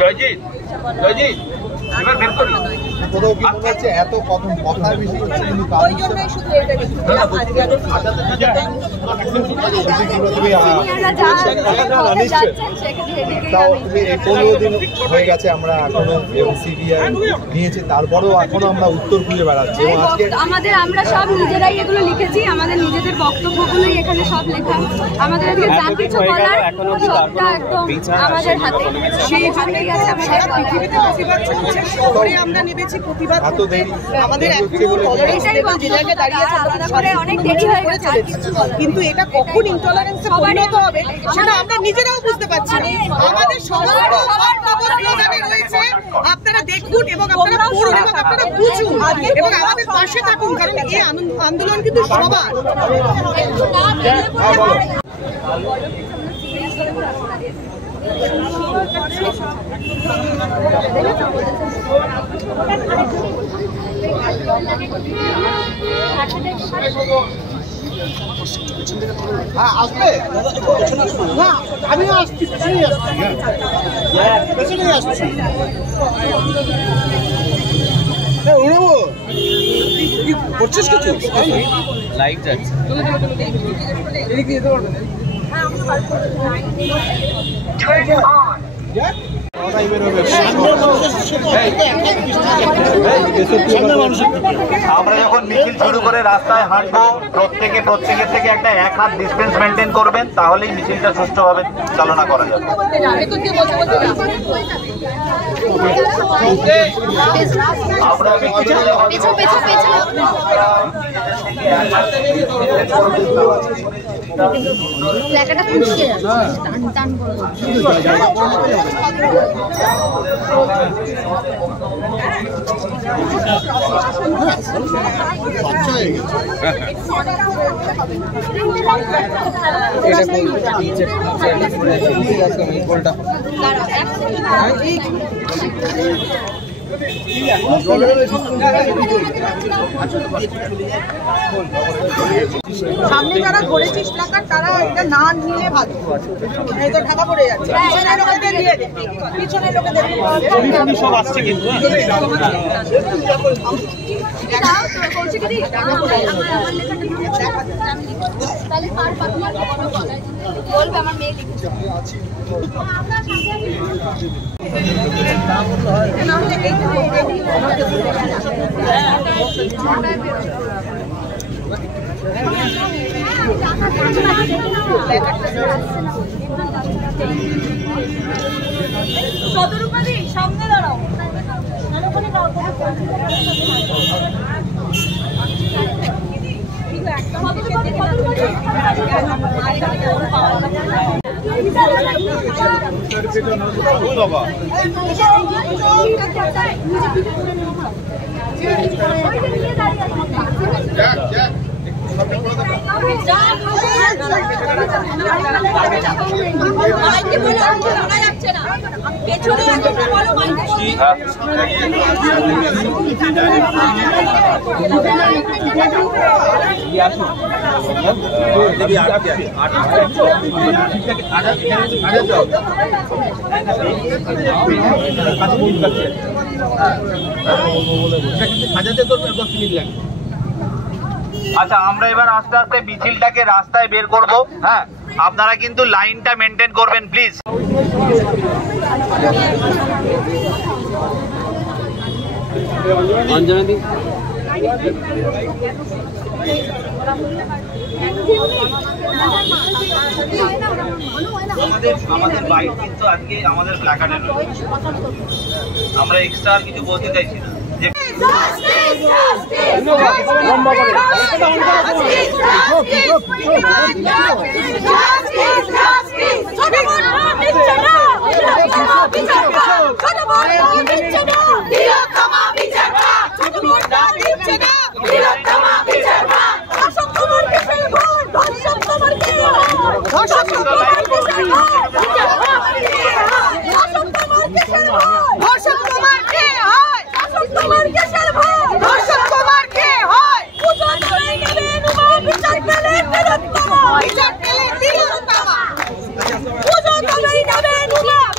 জয়জিৎ জয়জিৎ এবার বের করি কোথাও কি মনে হচ্ছে এত কখন কথা বেশি হচ্ছে কিন্তু ওই জন্যই শুধু এটা দেখছিলাম আজকে তাও 15 দিন হয়ে গেছে আমরা এখনো সিবিআই নিয়েছি, তারপরেও এখনো আমরা উত্তর খুঁজে বেড়াচ্ছি। এবং আজকে আমরা সব নিজেরাই এগুলো লিখেছি, আমাদের নিজেদের বক্তব্যগুলোই এখানে সব লেখা। আমাদের আজকে যা কিছু বলার সবটা একদম আমাদের হাতে। সেই জন্যই গেছে আমাদের পৃথিবীতে প্রতিবাদ চলছে, শহরে আমরা নেমেছি প্রতিবাদ করতে। আমাদের এখনো টলারেন্স লেভেল যে জায়গায় দাঁড়িয়ে আছে অনেক দেরি হয়ে গেছে, কিন্তু এটা কখন ইনটলারেন্সে পরিণত হবে সেটা আমরা নিজেরাও বুঝতে পারছি না। আমাদের সবার স্লোগানে রয়েছে আপনারা দেখুন এবং আপনারা পড়ুন এবং আপনারা বুঝুন এবং আমাদের পাশে থাকুন, কারণ এই আন্দোলন কিন্তু সবার। আসবে না, আমিও আসছি, পেছনেই আসছি, পেছনেই আসছি। উড়বো করছিস কিছু লাইট আছে আমরা যখন মিছিল শুরু করে রাস্তায় হাঁটবো, প্রত্যেকের থেকে একটা 1 হাত ডিস্টেন্স মেনটেন করবেন, তাহলেই মিছিলটা সুষ্ঠুভাবে চালনা করা যাবে। সামনে যারা ধরেছিস প্লাকার তারা এটা না নিলে ভালো, এই তো ঢাকা পড়ে যাচ্ছে। পিছনের লোকেদের দিয়ে দে, পিছনের লোকেদের সব আসছে কিন্তু বলবে আমার মেয়ে লিখেছে সদরূপাদি সামনে দাঁড়াও। আচ্ছা, আমরা এবার আস্তে আস্তে মিছিলটাকে রাস্তায় বের করব। হ্যাঁ, আপনারা কিন্তু লাইনটা মেনটেন করবেন প্লিজ। অঞ্জনাদি আমাদের বাইক কিন্তু আজকে আমাদের প্ল্যাকার্ডে রয়েছে, আমরা এক্সট্রা আর কিছু বলতে চাইছি না।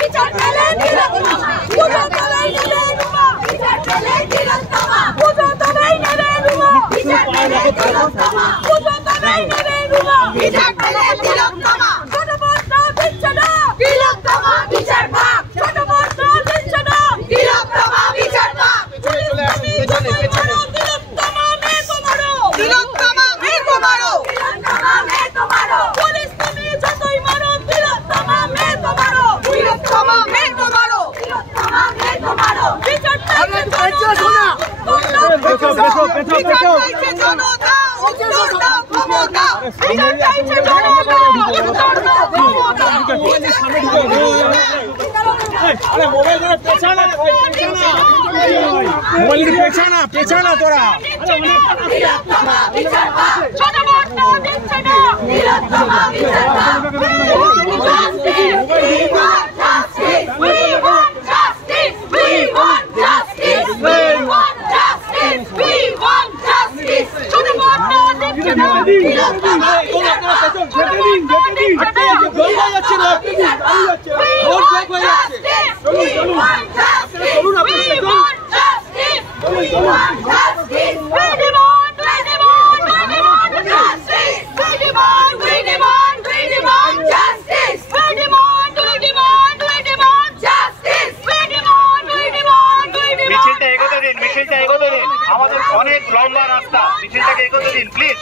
বিচার পেছানা তোরা আমাদের অনেক লম্বা রাস্তা, মিছিলটাকে এগোতে দিন প্লিজ।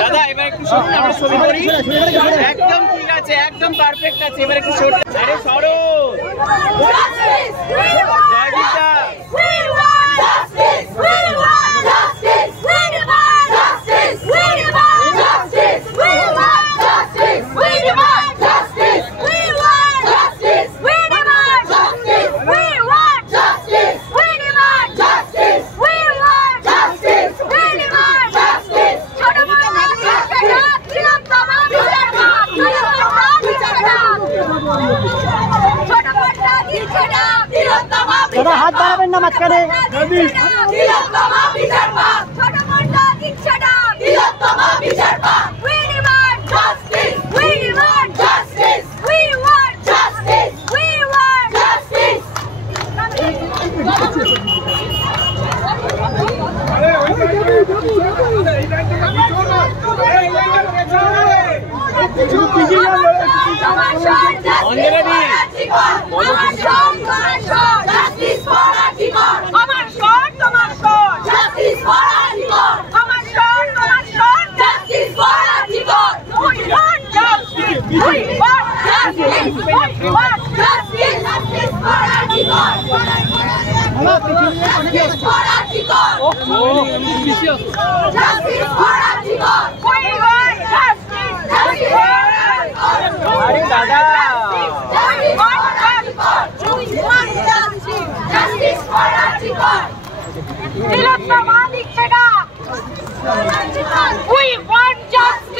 দাদা এবার একটু শুনুন, আমরা ছবি করি। একদম ঠিক আছে, একদম পারফেক্ট আছে। এবার একটু শর্ট। আরে সরো হাত বাড়াবেন না মাঝখানে। We want justice.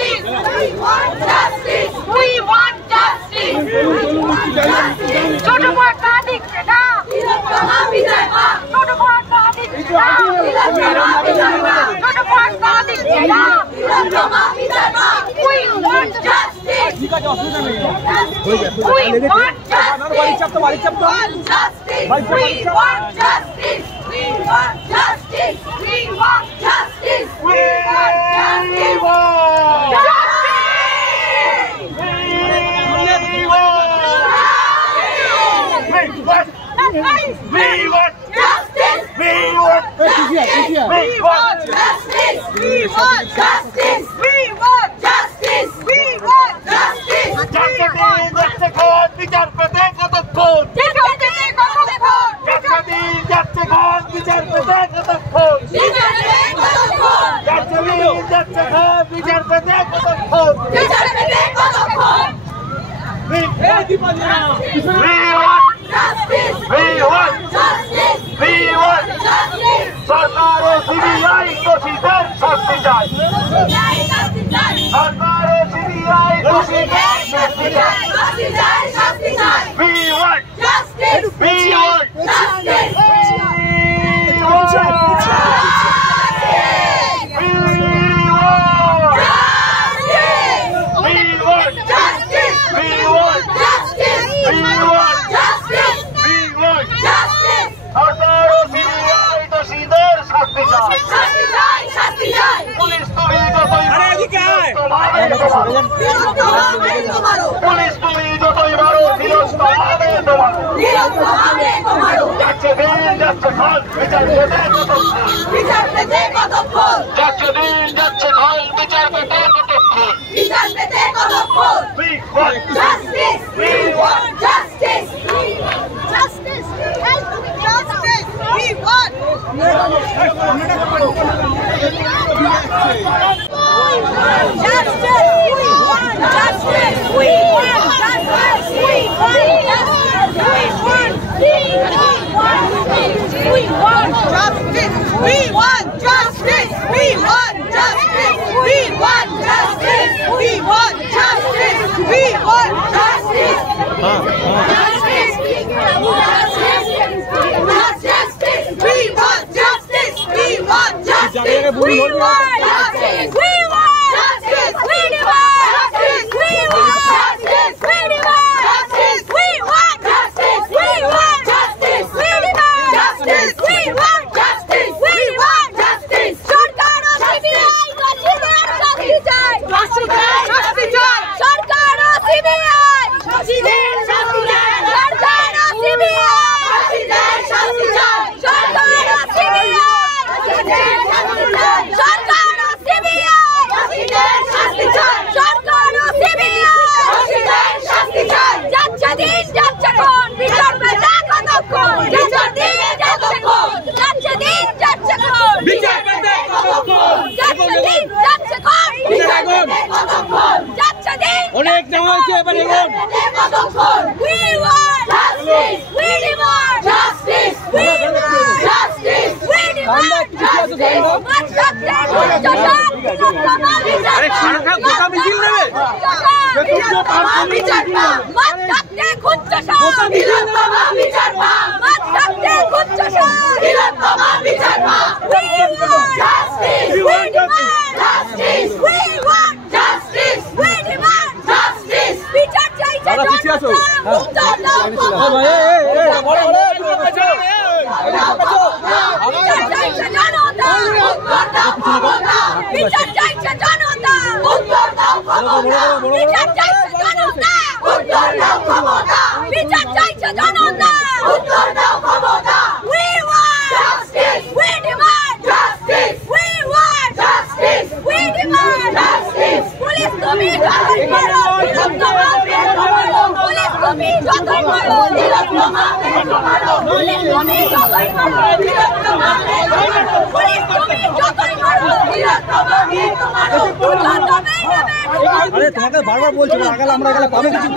अरे तुम्हारे बार-बार बोल चुका अगला हमरा अगला पावे কিছু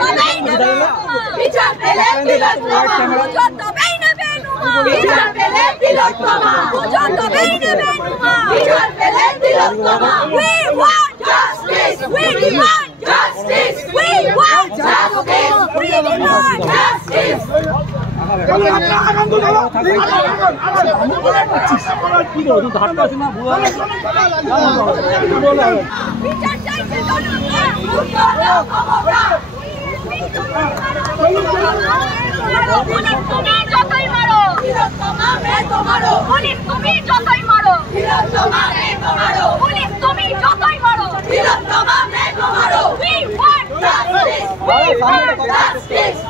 বিচার পেলে বিচার পেলে তিলোত্তমা বিচার পেলে তিলোত্তমা বিচার পেলে তিলোত্তমা we want justice we demand justice we want justice we demand justice তুমি যতই মারো পুলিশ তুমি যতই মারো পুলিশ তুমি যতই মারো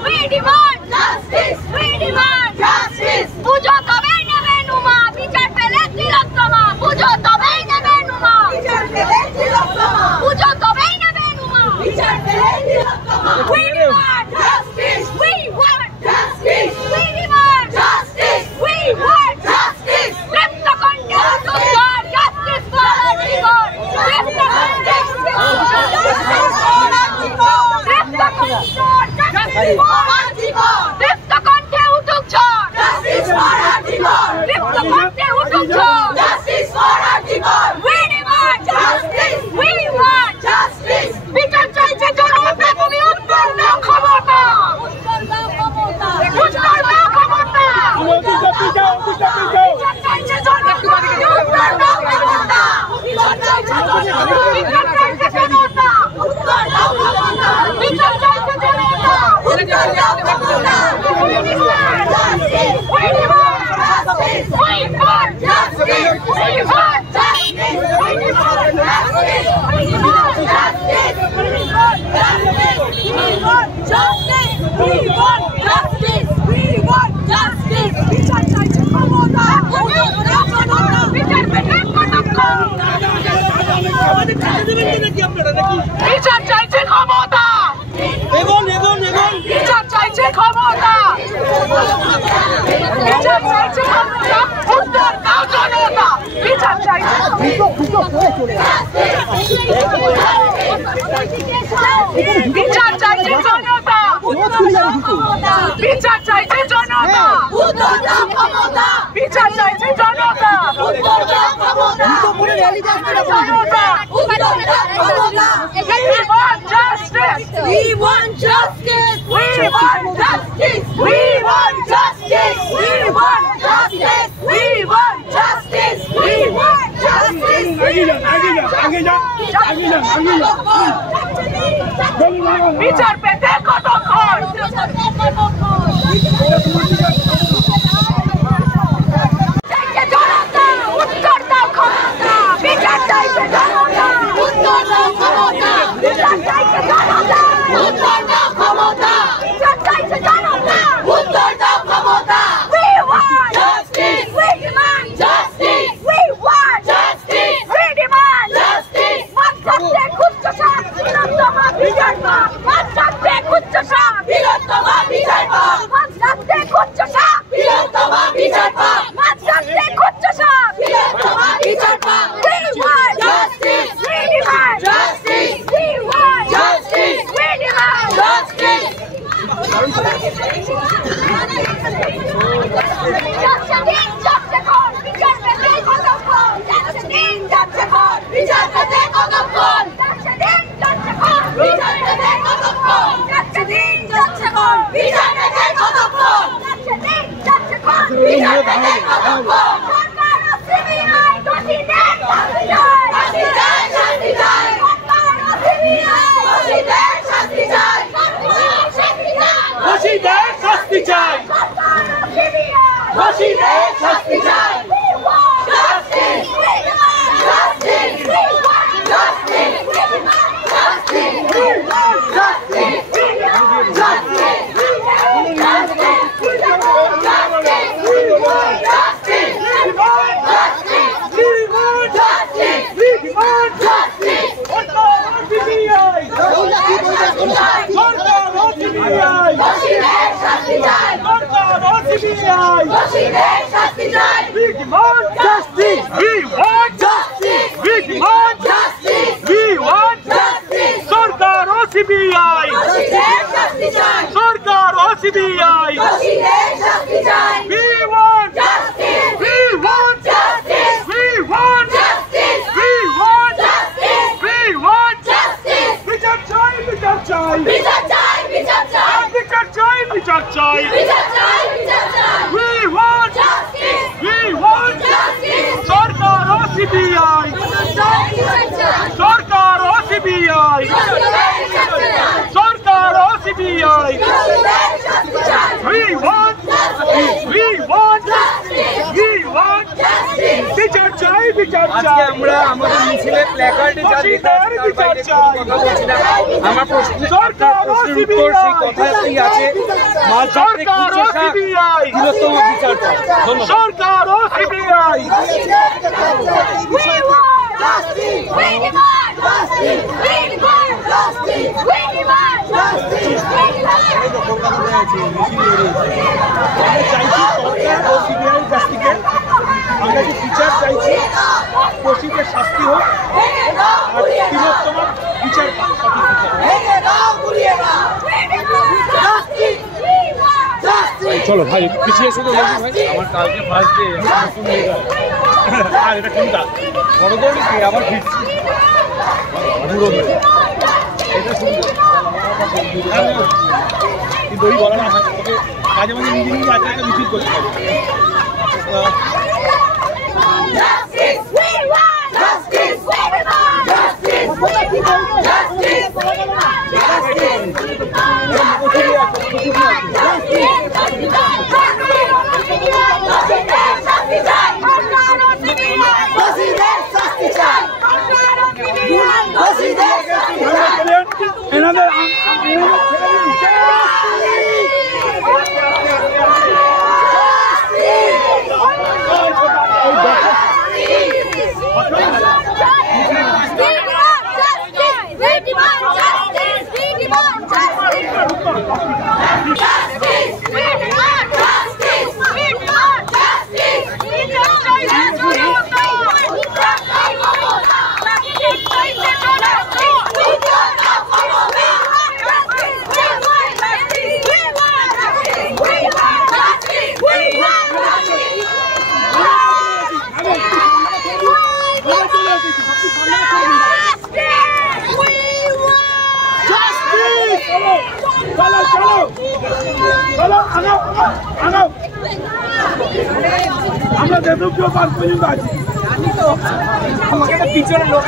we want justice we demand justice বুঝো তবেই নেবে নুমা বিচার পেলে তিলোত্তমা বুঝো তবেই নেবে নুমা বুঝো তবেই নেবে নুমা we demand justice we want justice we demand justice we want justice lift the condemn to God justice for our people lift the condemn to God justice for our people lift the condemn justice for our people lift the condemn utuk chhod justice for our people lift the condemn utuk chhod justice for our people we demand justice we want justice বিচার চাইছে জনতা তুমি উত্তর দাও ক্ষমতা উত্তর দাও ক্ষমতা বিচার চাইছে জনতা উত্তর দাও ক্ষমতা বিচার চাইছে জনতা উত্তর দাও ক্ষমতা বিচার চাইছে জনতা উত্তর দাও ক্ষমতা we demand justice we want justice we want justice we demand justice we want justice we want justice we want justice we want justice বিচার চাইছে ক্ষমতা উত্তর দাও ক্ষমতা বিচার পেতে কতক্ষণ বিচার চাইছে ক্ষমতা বিচার চাইছে ক্ষমতা বিচার চাইছে ক্ষমতা উত্তর দাও জনতা বিচার চাইছে বিচার চাইছে জনতা বিচার চাইছে জনতা উত্তর দাও ক্ষমতা বিচার চাইছে জনতা উত্তর দাও ক্ষমতা জনতা উত্তর দাও ক্ষমতা we want justice we want justice we want justice we want justice we want justice we want justice বিচার পেতে কতক্ষণ উত্তর দাও ক্ষমতা বিচার চাইছে জনতা উত্তর দাও ক্ষমতা বিচার চাইছে জনতা উত্তর দাও ক্ষমতা বিচার চাইছে জনতা উত্তর দাও ক্ষমতা we want justice we demand justice we want justice we demand justice মানসম্মান খুঁজছে তিলোত্তমা বিচার পাক মানসম্মান সিবিআই সরকার ও সিবিআই we want বিচার চাই আজকে আমরা আমাদের মিছিলে প্ল্যাকার্ডে যা লেখা আছে তার কথা বলছিলাম আমার প্রশ্নের উত্তর সেই কথাতেই আছে মালপত্রে কুচেষা বৃহত্তম বিচার চাই সরকার ও সিবিআই আমরা যে বিচার চাইছি দোষীদের শাস্তি হোক আর বৃহত্তম বিচার পাক চলো ভাই পিছিয়ে শুধু ভাই আমার কালকে ফার্স্ট ডে আর এটা কোনটা বড় দৌড়ি কি আবার ফিরছি এটা শুনবো দড়ি বলা না তোকে মাঝে মাঝে নিজে নিজে আজকে একটা মিছিল করতে হবে Justice, we want justice, we want justice, we want justice, we want justice, আমরা যেটুকু পার পর্যন্ত আছি আমাকে একটা পিছনের লোক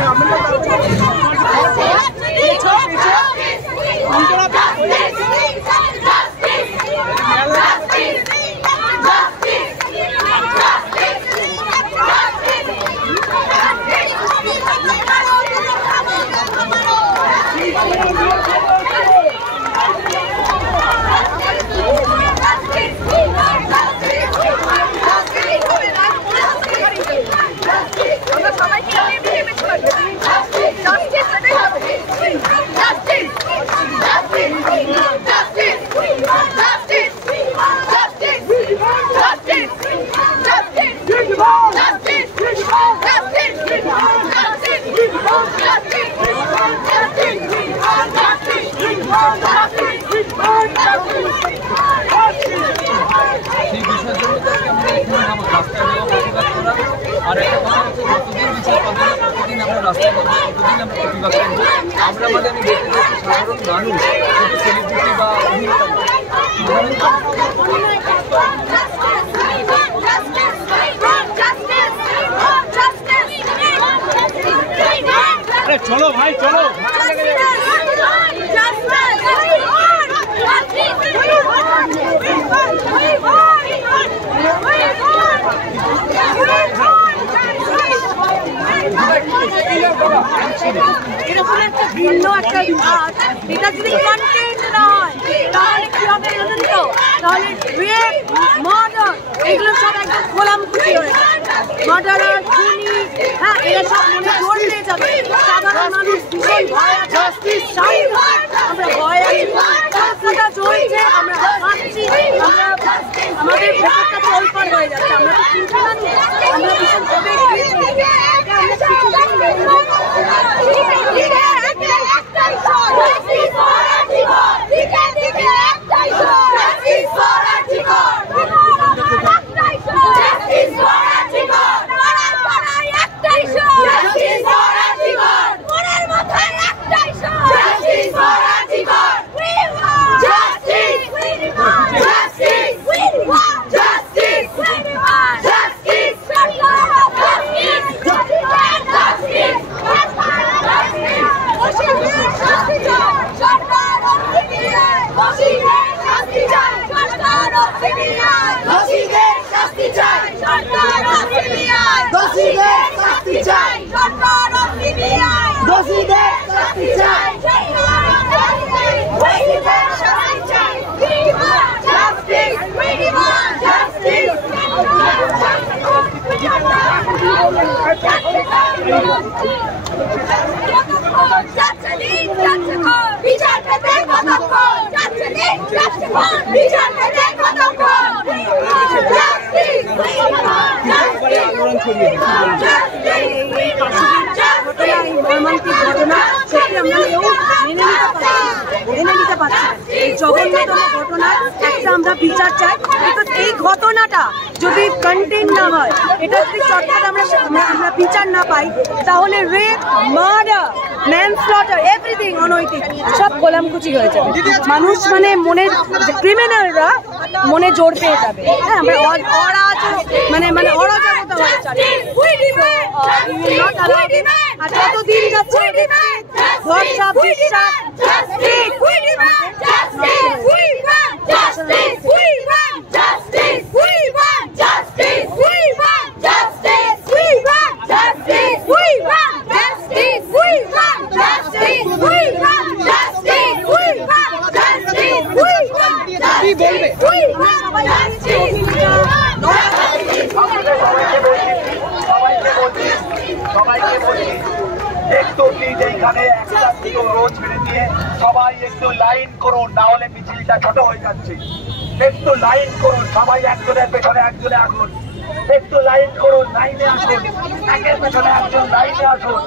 আর একটা কথা হচ্ছে যতদিন বিচার পাবো না ততদিন আমরা রাস্তায় পাবো ততদিন আমরা প্রতিবাদ করবো আমরা মানে আমি দেখতে চাচ্ছি সাধারণ মানুষ শুধু সেলিব্রিটি বা চলো ভাই চলো এরকম একটা ভিন্ন একটা কাজ এটা যদি কন্টেন্ট না হয় তাহলে কি হবে জানেন তো তাহলে রেপ মার্ডার এগুলো সব একদম খোলামখুলি হয়ে মার্ডারার খুনি হ্যাঁ এরা সব মনে জোর পেয়ে যাবে সাধারণ মানুষ ভীষণ ভয় আছে আমরা ভয় আছি রাস্তাটা চলছে আমরা পাচ্ছি আমরা আমাদের ভেতরটা তোলপাড় হয়ে যাচ্ছে আমরা তো চিন্তা জানি আমরা ভীষণ ভাবে Justice! দোষীদের শাস্তি চাই, সরকার ও সিবিআই দোষীদের শাস্তি চাই, দোষীদের শাস্তি চাই, we want justice, we want justice, বিচার পেতে কতক্ষণ, বিচার পেতে কতক্ষণ, মর্মান্তিক ঘটনা সত্যি আমরা কেউ মেনে নিতে পারছি না। এই জঘন্যতম ঘটনার একটা আমরা বিচার চাই। বিকজ এই ঘটনাটা যদি কন্টেন না হয়, এটা যদি চটপট আমরা বিচার না পাই, তাহলে রেপ, মার্ডার, ম্যানস্লটার, এভরিথিং অনৈতিক সব গোলামকুচি হয়ে যাবে। মানুষ মানে মনে ক্রিমিনালরা মনে জোর পেয়ে যাবে। হ্যাঁ, আমরা অরাজকতা হয়ে যাবে। আর যত দিন যাচ্ছে ভরসা, বিশ্বাস, সবাইকে বলছি একটু প্লিজ এইখানে একটা রোজ ছেড়ে দিয়ে সবাই একটু লাইন করুন, না হলে মিছিলটা ছোট হয়ে যাচ্ছে। একটু লাইন করুন, সবাই একজনের পেছনে একজনে আসুন, একটু লাইন করুন, লাইনে আসুন, একের পেছনে একজন লাইনে আসুন।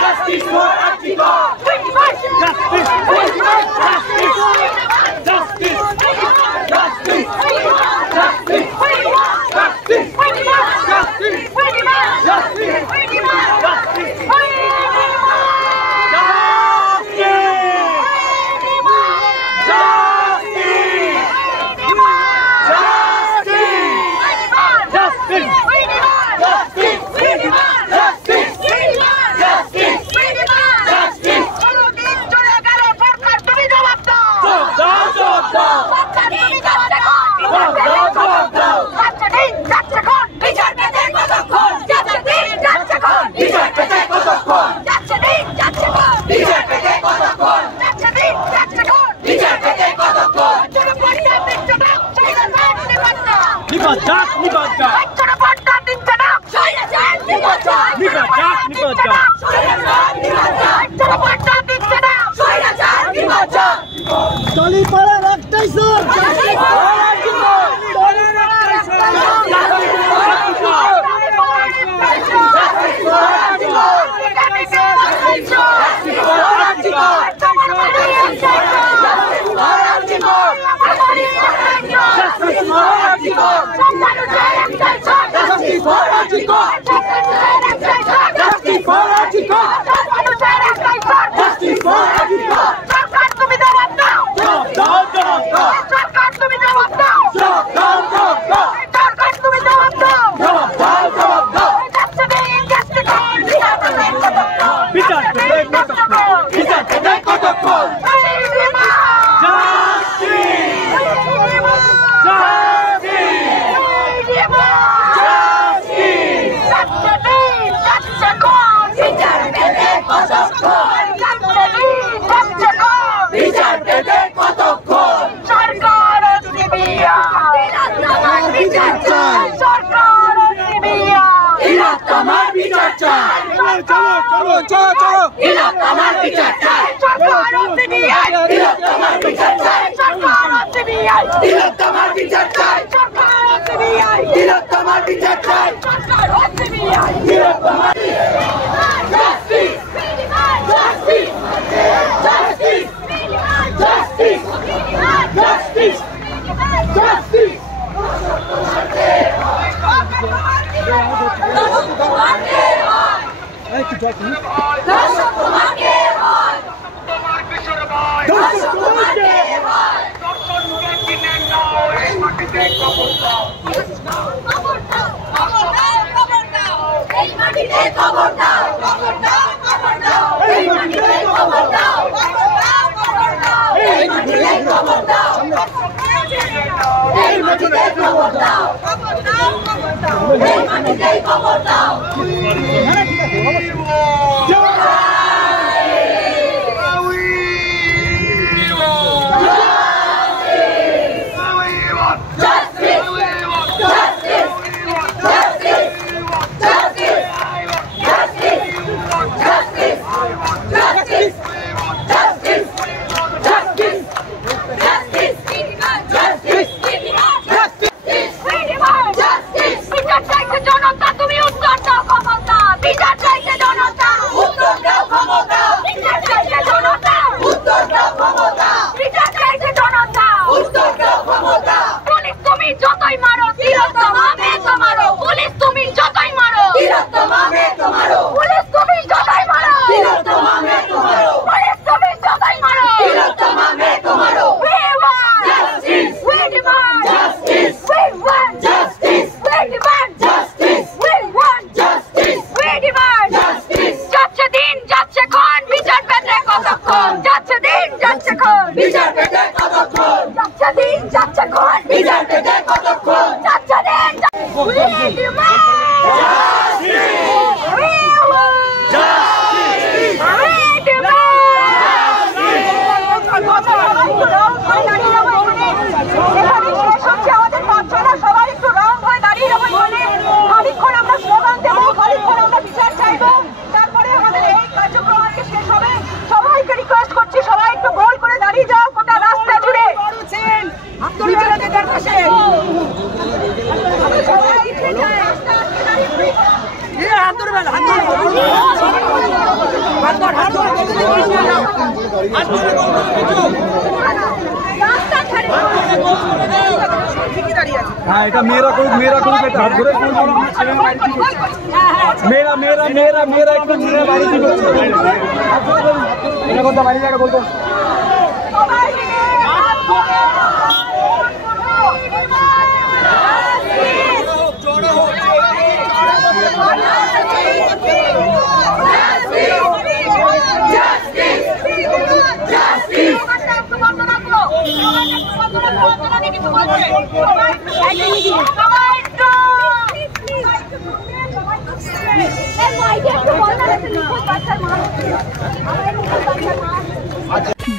Justice for Antigua! Justice! যাক নিবাদ যাক বাচ্চারা বার্তা দিচ্ছে না স্বৈরাচার নিবাদ যাক নিবাদ যাক নিবাদ যাক স্বৈরাচার নিবাদ যাক বাচ্চারা বার্তা দিচ্ছে না স্বৈরাচার নিবাদ যাক টলিপাড়ার একটাই স্যার हाँ এটা মেয়েরা করুক এটা হাত ধরে মেয়েরা মেয়েরা মেয়েরা মেয়েরা একটু ছেলে বাড়ি দিকে এটা কথা বাড়ি জায়গা বলতো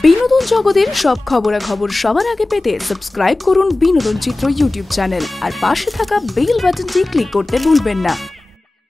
বিনোদন জগতের সব খবরাখবর সবার আগে পেতে সাবস্ক্রাইব করুন বিনোদন চিত্র ইউটিউব চ্যানেল আর পাশে থাকা বেল বাটনটি ক্লিক করতে ভুলবেন না।